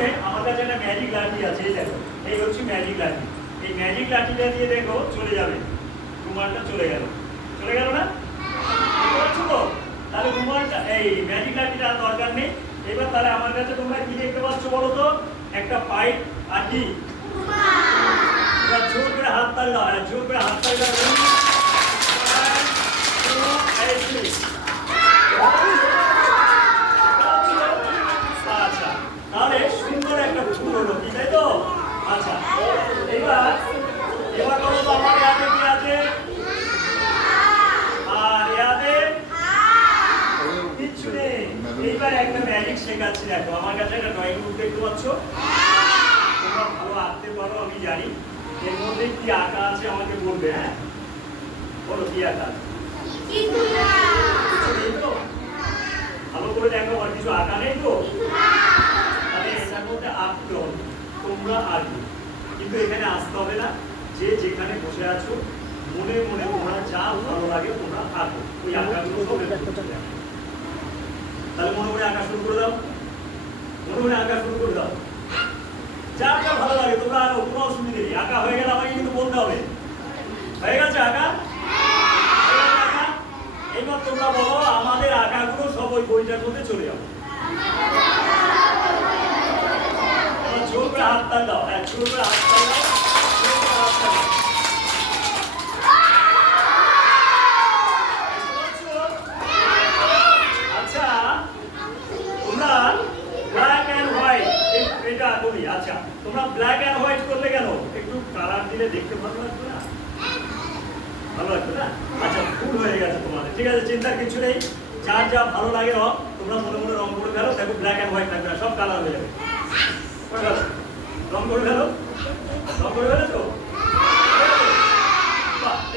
প্রথমে আমার কাছে একটা ম্যাজিক লাঠি আছে, এই দেখো, এই হচ্ছে ম্যাজিক লাঠি। এই ম্যাজিক লাঠিটা দিয়ে দেখো চলে যাবে, রুমালটা চলে গেল, চলে গেল না? বুঝতে তো? তাহলে রুমালটা, এই ম্যাজিক লাঠিটা দরকার নেই। এবার তাহলে আমার কাছে তোমরা কি দেখতে পাচ্ছ বলো তো? একটা পাইপ আর কি, এবার জোর করে হাত তালি দাও, জোর করে হাত তালি দাও। আচ্ছা, তাহলে সুন্দর একটা ফুল হলো, কি তাই তো? আচ্ছা, এবার এবার বলো তো আমার হাতে কি আছে? আর হাতে কিচ্ছু নেই। এইবার একটা ম্যাজিক শেখাচ্ছি, দেখো আমার কাছে একটা ড্রয়িং বুক দেখতে পাচ্ছ, তোমরা ভালো আঁকতে পারো আমি জানি। এর মধ্যে কি আঁকা আছে আমাকে বলবে, হ্যাঁ বলো কি আঁকা আছে? ভালো করে দেখো, আর কিছু আঁকা নেই তো? তাহলে এটার মধ্যে আঁকতে হবে, তোমরা আঁকবে, কিন্তু এখানে আসতে হবে না। যে যেখানে বসে আছো মনে মনে তোমরা যা ভালো লাগে তোমরা আঁকো, ওই আঁকাগুলো সব। তাহলে মনে মনে আঁকা শুরু করে দাও, মনে মনে আঁকা শুরু করে দাও, যা যা ভালো লাগে তোমরা আঁকো, কোনো অসুবিধা নেই। আঁকা হয়ে গেলে আমাকে কিন্তু বলতে হবে হয়ে গেছে আঁকা। এবার তোমরা বলো আমাদের আঁকাগুলো সব ওই বইটার মধ্যে চলে যাবে। জোর করে হাত তাল দাও, জোর করে হাত তাল দাও, আচ্ছা তোমরা ব্ল্যাক এন্ড হোয়াইট, এটা করি। আচ্ছা তোমরা ব্ল্যাক এন্ড হোয়াইট করলে কেন? একটু কালার দিলে দেখতে ভালো লাগবে না? ভালো লাগবে না? আচ্ছা ভুল হয়ে গেছে তোমাদের, ঠিক আছে, চিন্তার কিছু নেই। যার যা ভালো লাগে রং তোমরা মনে মনে রং করে ফেলো, দেখো ব্ল্যাক এন্ড হোয়াইট লাগবে না, সব কালার হয়ে যাবে। রং করে ফেলো, রং করে ফেলো তো।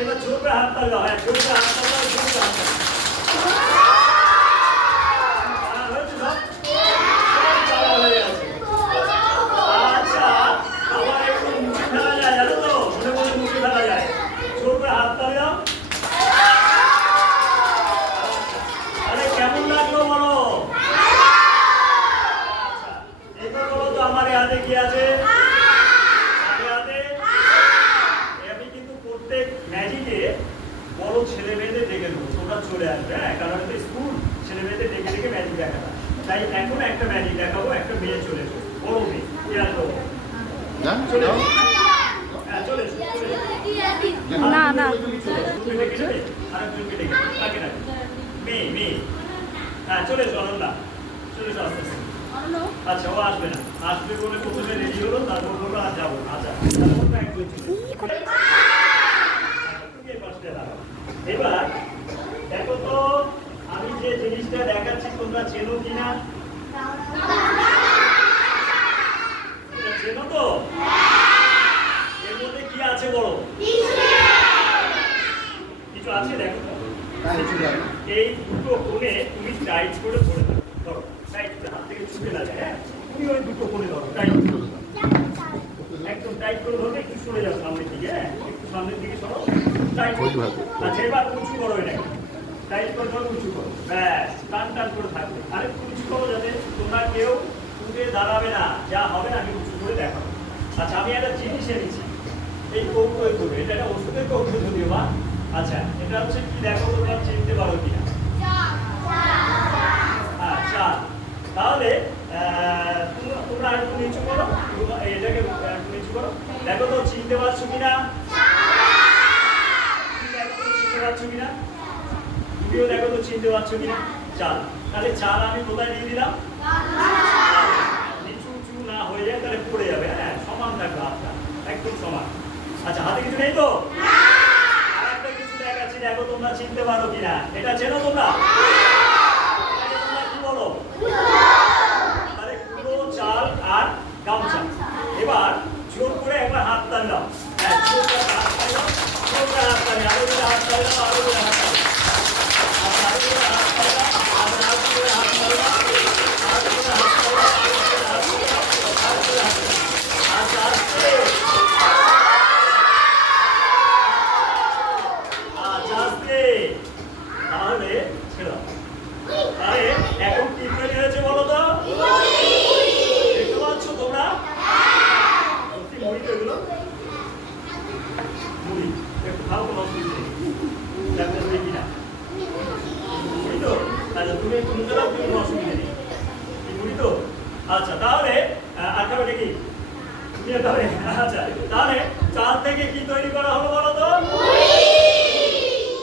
এবার জোর করে হাত তাল দাও, জোর করে হাত তাল দাও, জোর করে হাত তাল দাও। আচ্ছা আবার একটু মুখে ফেলা যায়, জানো তো? মনে মনে মুখে ফেলা যায়, জোর করে হাত তাল দাও। আরে কেমন লাগলো বলো? আচ্ছা এবার বলো তো আমার হাতে কি আছে? আমি কিন্তু প্রত্যেক ম্যাজিকে বড় ছেলে মেয়েদের ডেকে দেবো, তোমরা চলে আসবে, হ্যাঁ, কারণ এটা স্কুল, ছেলে মেয়েদের ডেকে ডেকে ম্যাজিক দেখাটা। তাই এখন একটা ম্যাজিক দেখাবো, একটা মেয়ে চলে এসো, বড় মেয়ে, কি আসবো? চলে এসো, হ্যাঁ চলে এসো, না না আরেকজনকে ডেকে তাকে ডাকে, মেয়ে মেয়ে, হ্যাঁ চলে এসো অনন্যা, চলে এসো আস্তে আস্তে। আচ্ছা ও আসবে না, আসবে বলে প্রথমে রেডি হলো, তারপর বললো আর যাবো। আচ্ছা এবার দেখো তো আমি যে জিনিসটা দেখাচ্ছি তোমরা চেনো কিনা? চেনো তো? এর মধ্যে কি আছে বলো? কিছু আছে দেখো তো। এই দুটো কোণে তুমি টাইট করে ধরে ধরো, টাইট করে, হাত থেকে ছুটে না যায়, হ্যাঁ তুমি ওই দুটো কোণে ধরো, টাইট করে একদম টাইট করে ধরবে, একটু সরে যাও সামনের দিকে, হ্যাঁ একটু সামনের দিকে সরো, টাইট। আচ্ছা এবার উঁচু করো, এটাকে টাইট করে ধরো, উঁচু করো, ব্যাস টান টান করে থাকবে। আরেকটু উঁচু করো যাতে তোমরা কেউ উঠে দাঁড়াবে না, যা হবে না আমি উঁচু করে দেখাবো। আচ্ছা আমি একটা জিনিস এনেছি, এই কৌটোয় করে, এটা একটা ওষুধের কৌটো যদিও বা। আচ্ছা এটা হচ্ছে কি দেখো তোমরা চিনতে পারো কিনা? হ্যাঁ চাল। তাহলে তোমরা একটু নিচু করো, এটাকে একটু নিচু করো, দেখো তো চিনতে পারছো কিনা? চিনতে পারছো কিনা? তুমিও দেখো তো চিনতে পারছো কিনা? চাল। তাহলে চাল আমি কোথায় দিয়ে দিলাম? নিচু উঁচু না হয়ে যায়, তাহলে পড়ে যাবে, হ্যাঁ সমান থাকবে হাতটা, একদম সমান। আচ্ছা হাতে কিছু নেই তো? আরেকটা কিছু দেখাচ্ছি, দেখো তোমরা চিনতে পারো কিনা? এটা চেনো তোমরা? তোমরা কি বলো? তাহলে কুলো, চাল আর গামছা। এবার জোর করে একবার হাত তাল দাও, জোর করে হাত তাল দাও, জোর করে হাত তাল দাও, আরো করে হাত তাল দাও, আরো করে হাত তাল দাও, আরো করে হাত তাল দাও, আরো করে হাত তাল দাও, আরো করে হাত তাল দাও, আরো করে হাত তাল দাও। আচ্ছা আস্তে আস্তে, তাহলে ছেড়ে দাও। তাহলে এখন কি তৈরি হয়েছে বলো তো? দেখতে পাচ্ছ তো? তাহলে আর খাবে কি আচ্ছা, তাহলে চাল থেকে কি তৈরি করা হলো বলো তো?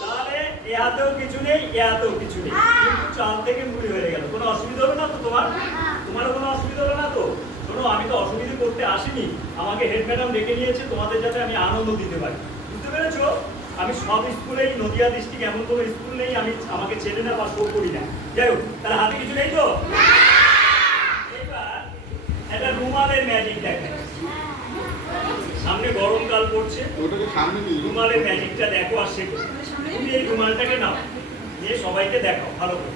তাহলে এ হাতেও কিছু নেই, এ হাতেও কিছু নেই, কিন্তু চাল থেকে মুড়ি হয়ে গেল। কোনো অসুবিধা হলো না তো তোমার? তোমারও কোনো অসুবিধা হলো না তো? শোনো, আমি তো অসুবিধা করতে আসিনি, আমাকে হেড ম্যাডাম ডেকে নিয়েছে তোমাদের যাতে আমি আনন্দ দিতে পারি। বুঝতে পেরেছো? আমি সব স্কুলেই, নদিয়া ডিস্ট্রিক্ট এমন কোনো স্কুল নেই আমাকে চেনে না বা শো করি না। যাই হোক, তাহলে হাতে কিছু নেই তো? এবার একটা রুমালের ম্যাজিক দেখেন। সামনে গরমকাল পড়ছে, রুমালের ম্যাজিকটা দেখো আর শেখো। তুমি এই রুমালটাকে নাও, নিয়ে সবাইকে দেখাও ভালো করে।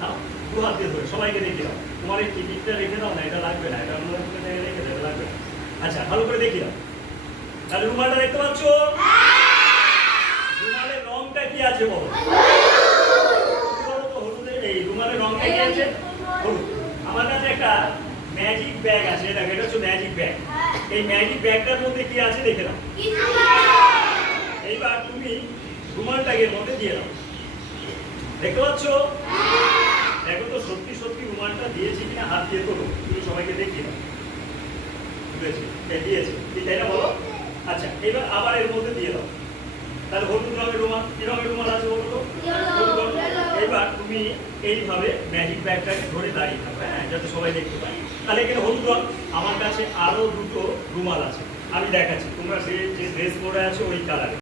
নাও, দু হাত দিয়ে ধরে সবাইকে দেখে দাও। তোমার এই টিকিটটা রেখে দাও না, এটা লাগবে না, এটা অন্য রেখে দাও, এটা লাগবে না। আচ্ছা, ভালো করে দেখে দাও। তাহলে রুমালটা দেখতে পাচ্ছ? রুমালের রংটা কি আছে বলো? হলুদের, এই রুমালের রংটা কি আছে? হলুদ। আমার কাছে একটা ম্যাজিক ব্যাগ আছে, দেখো এটা হচ্ছে ম্যাজিক ব্যাগ। এই ম্যাজিক ব্যাগটার মধ্যে কি আছে দেখে নাও। এইবার তুমি রুমালটাকে এর মধ্যে দিয়ে দাও। দেখতে পাচ্ছ? দেখো তো সত্যি সত্যি রুমালটা দিয়েছি কিনা, হাত দিয়ে করো, তুমি সবাইকে দেখিয়ে দাও। বুঝেছি, দিয়েছে, তাই না বলো? আচ্ছা, এবার আবার এর মধ্যে দিয়ে দাও। তাহলে হলুদ রঙের রুমাল, কি রঙের রুমাল আছে বলো তো? এবার তুমি এইভাবে ম্যাজিক ব্যাগটাকে ধরে দাঁড়িয়ে থাকো, হ্যাঁ, যাতে সবাই দেখতে পায়। তাহলে এখানে হলুদ রং। আমার কাছে আরো দুটো রুমাল আছে, আমি দেখাচ্ছি। তোমরা যে ড্রেস পরে আছো ওই কালারে।